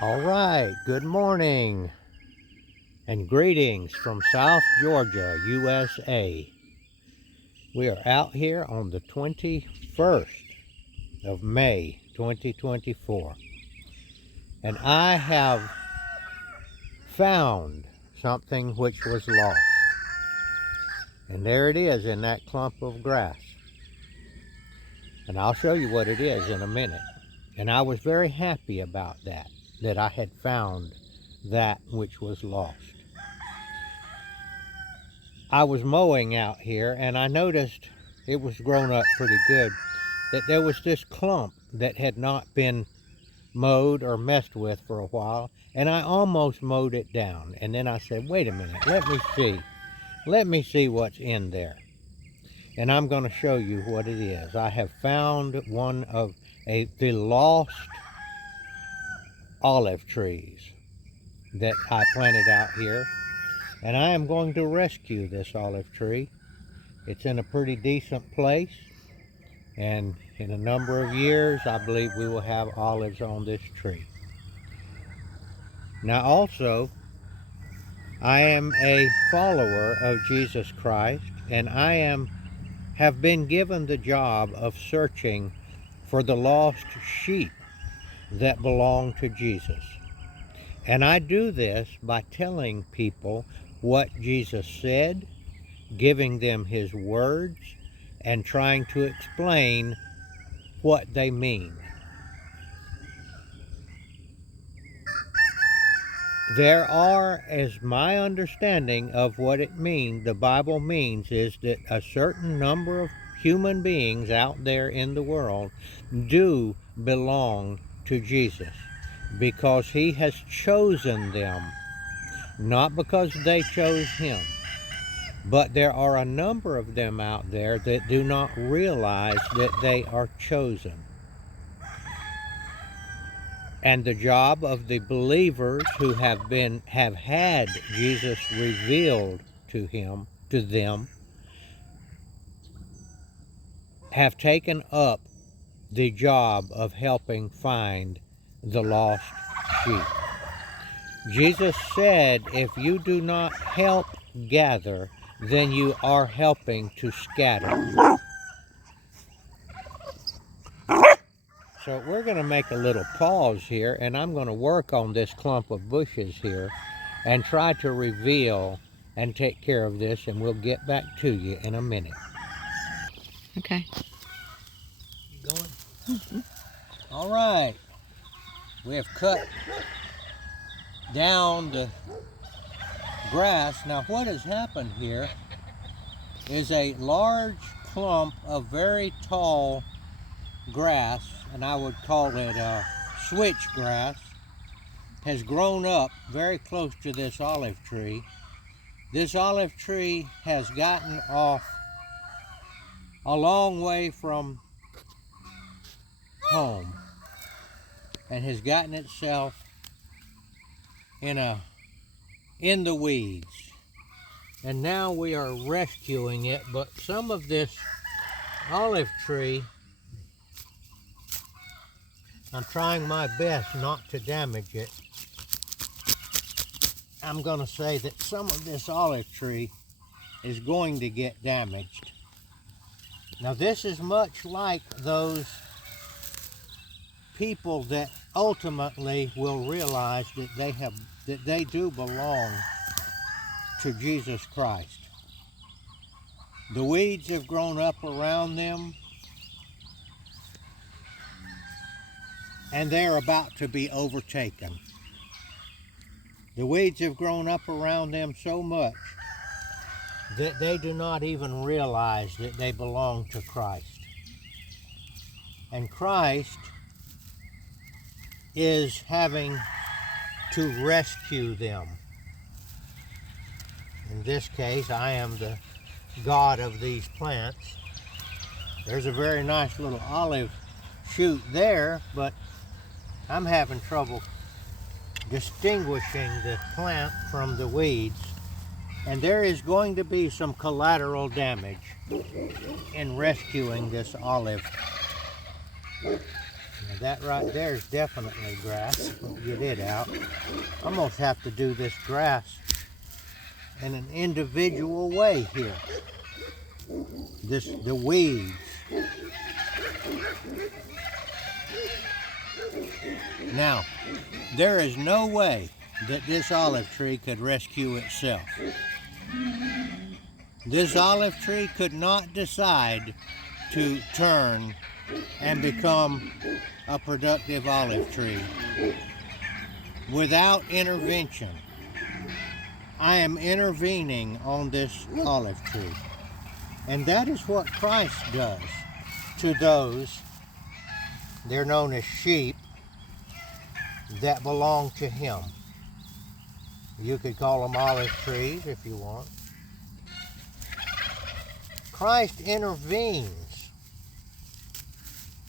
All right, good morning and greetings from South Georgia, USA. We are out here on the 21st of May, 2024, and I have found something which was lost. And there it is in that clump of grass. And I'll show you what it is in a minute. And I was very happy about that I had found that which was lost. I was mowing out here and I noticed it was grown up pretty good, that there was this clump that had not been mowed or messed with for a while, and I almost mowed it down. And then I said, wait a minute, let me see what's in there. And I'm going to show you what it is. I have found one of the lost olive trees that I planted out here. And I am going to rescue this olive tree. It's in a pretty decent place. And in a number of years, I believe we will have olives on this tree. Now also, I am a follower of Jesus Christ, and have been given the job of searching for the lost sheep that belong to Jesus. And I do this by telling people what Jesus said, giving them his words, and trying to explain what they mean. There are, as my understanding of what it means, the Bible means, is that a certain number of human beings out there in the world do belong to Jesus because he has chosen them, not because they chose him. But there are a number of them out there that do not realize that they are chosen. And the job of the believers who have had Jesus revealed to them, have taken up the job of helping find the lost sheep. Jesus said, if you do not help gather, then you are helping to scatter. So we're going to make a little pause here, and I'm going to work on this clump of bushes here and try to reveal and take care of this, and we'll get back to you in a minute. Okay. You going? Mm-hmm. All right. We have cut down the grass. Now what has happened here is a large clump of very tall grass, and I would call it switchgrass, has grown up very close to this olive tree. This olive tree has gotten off a long way from home and has gotten itself in the weeds. And now we are rescuing it, but some of this olive tree, I'm trying my best not to damage it. I'm going to say that some of this olive tree is going to get damaged. Now this is much like those people that ultimately will realize that they do belong to Jesus Christ. The weeds have grown up around them, and they're about to be overtaken. The weeds have grown up around them so much that they do not even realize that they belong to Christ. And Christ is having to rescue them. In this case, I am the God of these plants. There's a very nice little olive shoot there, but I'm having trouble distinguishing the plant from the weeds. And there is going to be some collateral damage in rescuing this olive. And that right there is definitely grass. Get it out. I'm going to have to do this grass in an individual way here. The weeds. Now, there is no way that this olive tree could rescue itself. This olive tree could not decide to turn and become a productive olive tree without intervention. I am intervening on this olive tree. And that is what Christ does to those, they're known as sheep, that belong to him. You could call them olive trees if you want. Christ intervenes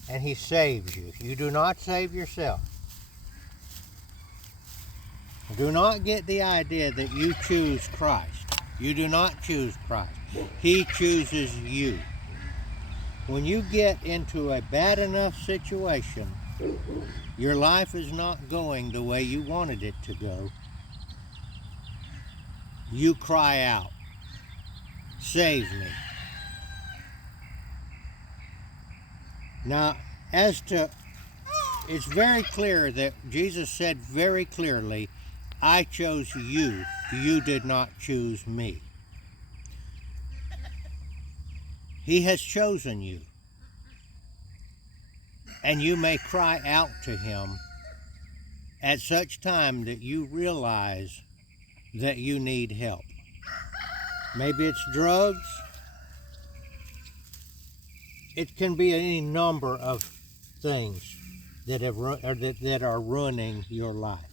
and he saves you. You do not save yourself. Do not get the idea that you choose Christ. You do not choose Christ. He chooses you. When you get into a bad enough situation, your life is not going the way you wanted it to go, you cry out, "Save me." Now, it's very clear that Jesus said very clearly, "I chose you, you did not choose me." He has chosen you. And you may cry out to him at such time that you realize that you need help. Maybe it's drugs. It can be any number of things that are ruining your life.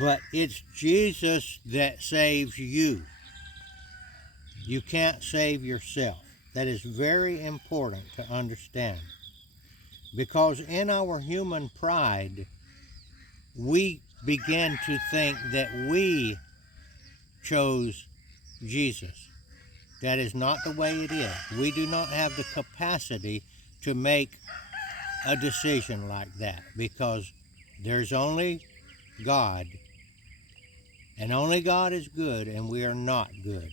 But it's Jesus that saves you. You can't save yourself. That is very important to understand. Because in our human pride, we begin to think that we chose Jesus. That is not the way it is. We do not have the capacity to make a decision like that, because there's only God, and only God is good, and we are not good.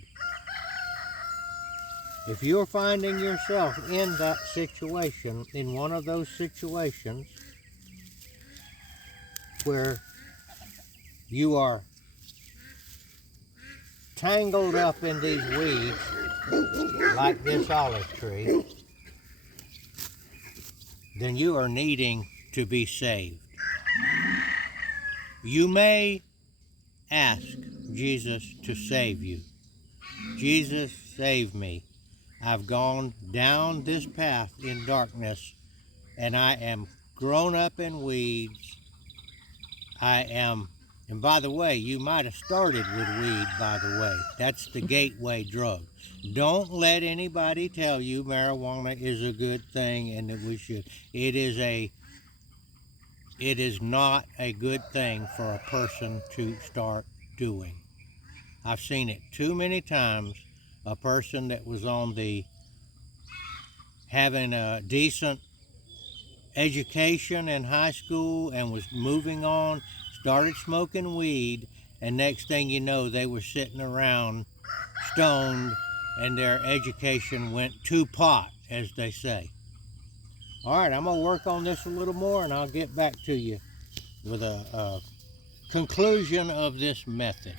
If you're finding yourself in that situation, in one of those situations where you are tangled up in these weeds, like this olive tree, then you are needing to be saved. You may ask Jesus to save you. Jesus, save me. I've gone down this path in darkness, and I am grown up in weeds. And by the way, you might have started with weed, by the way. That's the gateway drug. Don't let anybody tell you marijuana is a good thing and that we should. It is not a good thing for a person to start doing. I've seen it too many times. A person that was having a decent education in high school and was moving on, started smoking weed, and next thing you know, they were sitting around stoned and their education went to pot, as they say. All right, I'm going to work on this a little more, and I'll get back to you with a conclusion of this method.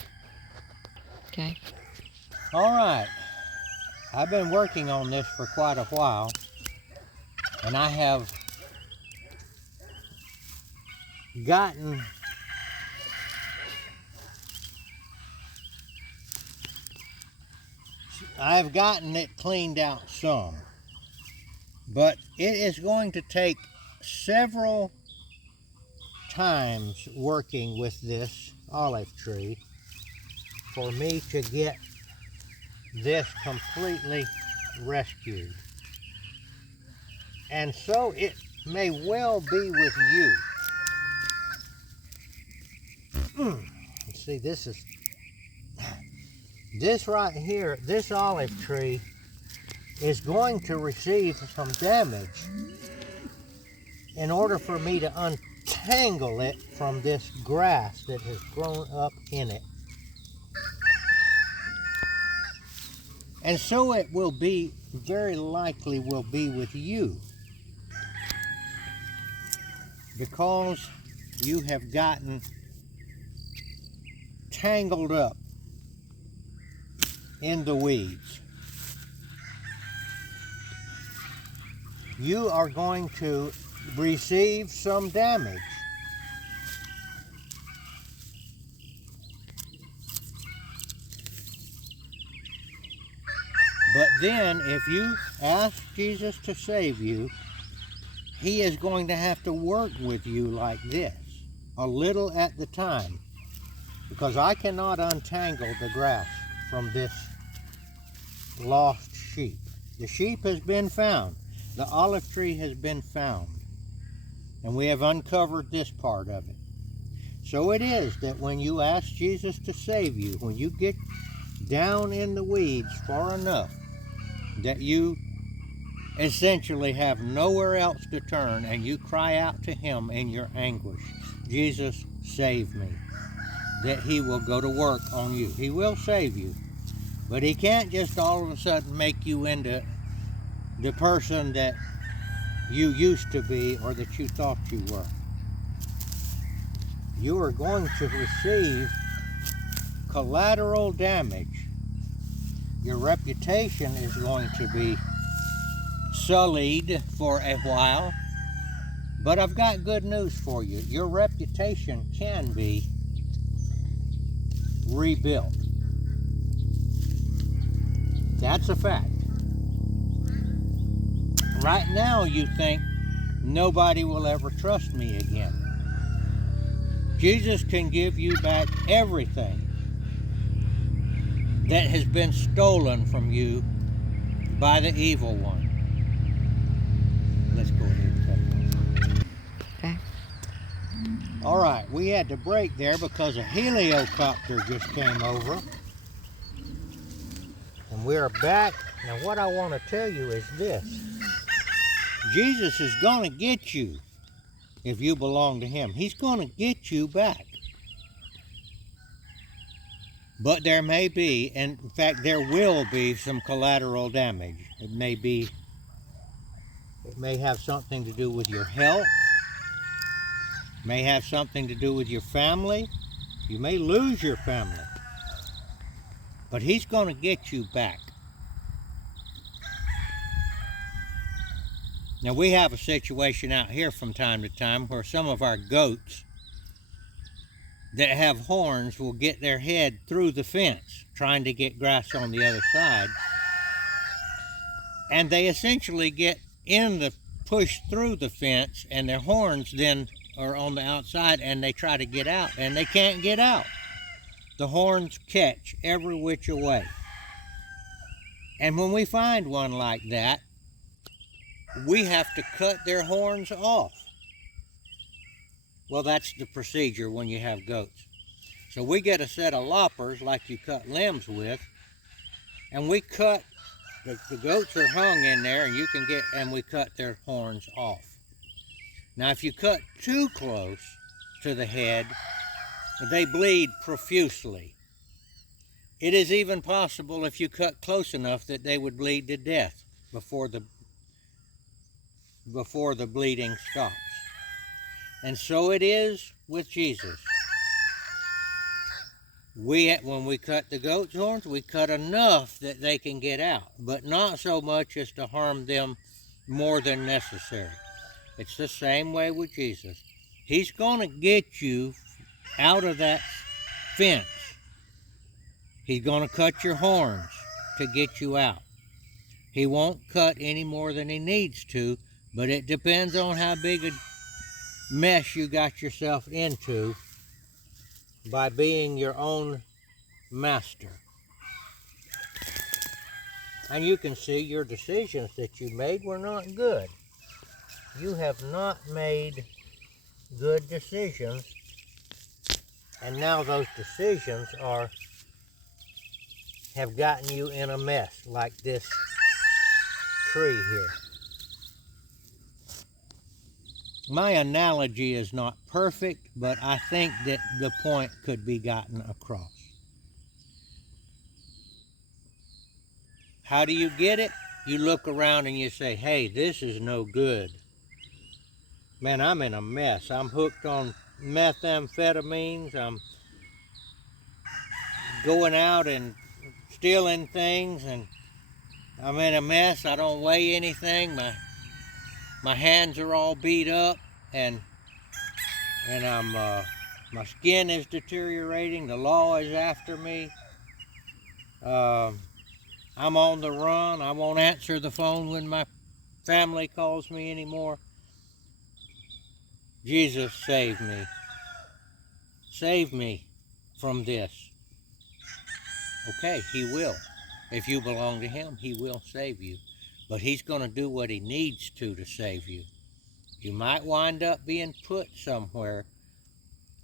Okay. All right. I've been working on this for quite a while, and I have gotten it cleaned out some, but it is going to take several times working with this olive tree for me to get this completely rescued. And so it may well be with you. See, this right here, this olive tree is going to receive some damage in order for me to untangle it from this grass that has grown up in it. And so it will be, very likely will be with you, because you have gotten tangled up in the weeds. You are going to receive some damage. But then, if you ask Jesus to save you, he is going to have to work with you like this, a little at the time, because I cannot untangle the grass from this lost sheep. The sheep has been found. The olive tree has been found. And we have uncovered this part of it. So it is that when you ask Jesus to save you, when you get down in the weeds far enough that you essentially have nowhere else to turn, and you cry out to him in your anguish, Jesus, save me, that he will go to work on you. He will save you, but he can't just all of a sudden make you into the person that you used to be or that you thought you were. You are going to receive collateral damage. Your reputation is going to be sullied for a while, but I've got good news for you. Your reputation can be rebuilt. That's a fact. Right now you think nobody will ever trust me again. Jesus can give you back everything that has been stolen from you by the evil one. Let's go ahead. Okay. All right, we had to break there because a helicopter just came over. And we're back. Now what I want to tell you is this. Jesus is going to get you if you belong to him. He's going to get you back. But there may be, and in fact there will be, some collateral damage. It may have something to do with your health. It may have something to do with your family. You may lose your family. But he's going to get you back. Now we have a situation out here from time to time where some of our goats that have horns will get their head through the fence trying to get grass on the other side. And they essentially get pushed through the fence, and their horns then are on the outside, and they try to get out, and they can't get out. The horns catch every which way. And when we find one like that, we have to cut their horns off. Well, that's the procedure when you have goats. So we get a set of loppers like you cut limbs with, and we cut, the goats are hung in there, and we cut their horns off. Now if you cut too close to the head, they bleed profusely. It is even possible, if you cut close enough, that they would bleed to death before the bleeding stops. And so it is with Jesus. When we cut the goat's horns, we cut enough that they can get out, but not so much as to harm them more than necessary. It's the same way with Jesus. He's going to get you out of that fence. He's going to cut your horns to get you out. He won't cut any more than he needs to, but it depends on how big a mess you got yourself into by being your own master. And you can see your decisions that you made were not good. You have not made good decisions, and now those decisions have gotten you in a mess like this tree here. My analogy is not perfect, but I think that the point could be gotten across. How do you get it? You look around and you say, hey, this is no good. Man, I'm in a mess. I'm hooked on methamphetamines. I'm going out and stealing things, and I'm in a mess. I don't weigh anything. My hands are all beat up, and I'm my skin is deteriorating. The law is after me. I'm on the run. I won't answer the phone when my family calls me anymore. Jesus, save me. Save me from this. Okay, he will. If you belong to him, he will save you. But he's going to do what he needs to save you. You might wind up being put somewhere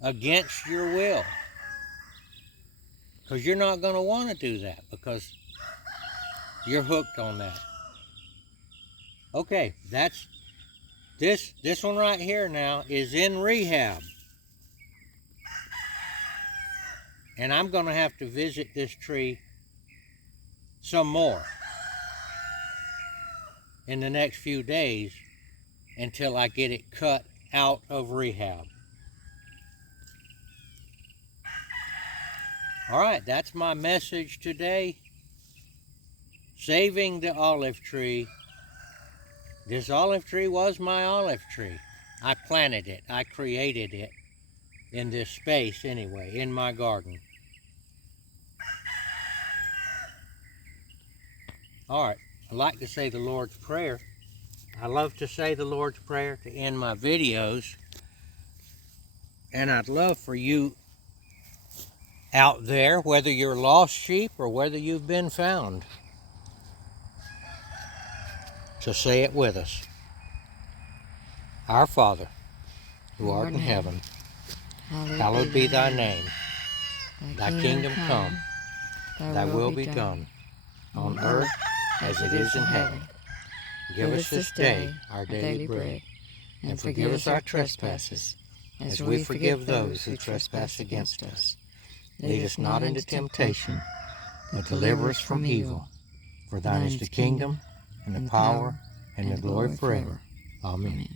against your will, because you're not going to want to do that, because you're hooked on that. Okay, that's this one right here now is in rehab. And I'm going to have to visit this tree some more in the next few days until I get it cut out of rehab. All right, that's my message today. Saving the olive tree. This olive tree was my olive tree. I planted it. I created it in this space anyway, in my garden. All right, I like to say the Lord's Prayer. I love to say the Lord's Prayer to end my videos. And I'd love for you out there, whether you're lost sheep or whether you've been found, to say it with us. Our Father, who art in heaven, hallowed be thy name. Thy kingdom come, thy will be done, on earth as it is in heaven. Give us this day our daily bread, and forgive us our trespasses, as we forgive those who trespass against us. Lead us not into temptation, but deliver us from evil. For thine is the kingdom, and the power, and the glory forever. Amen.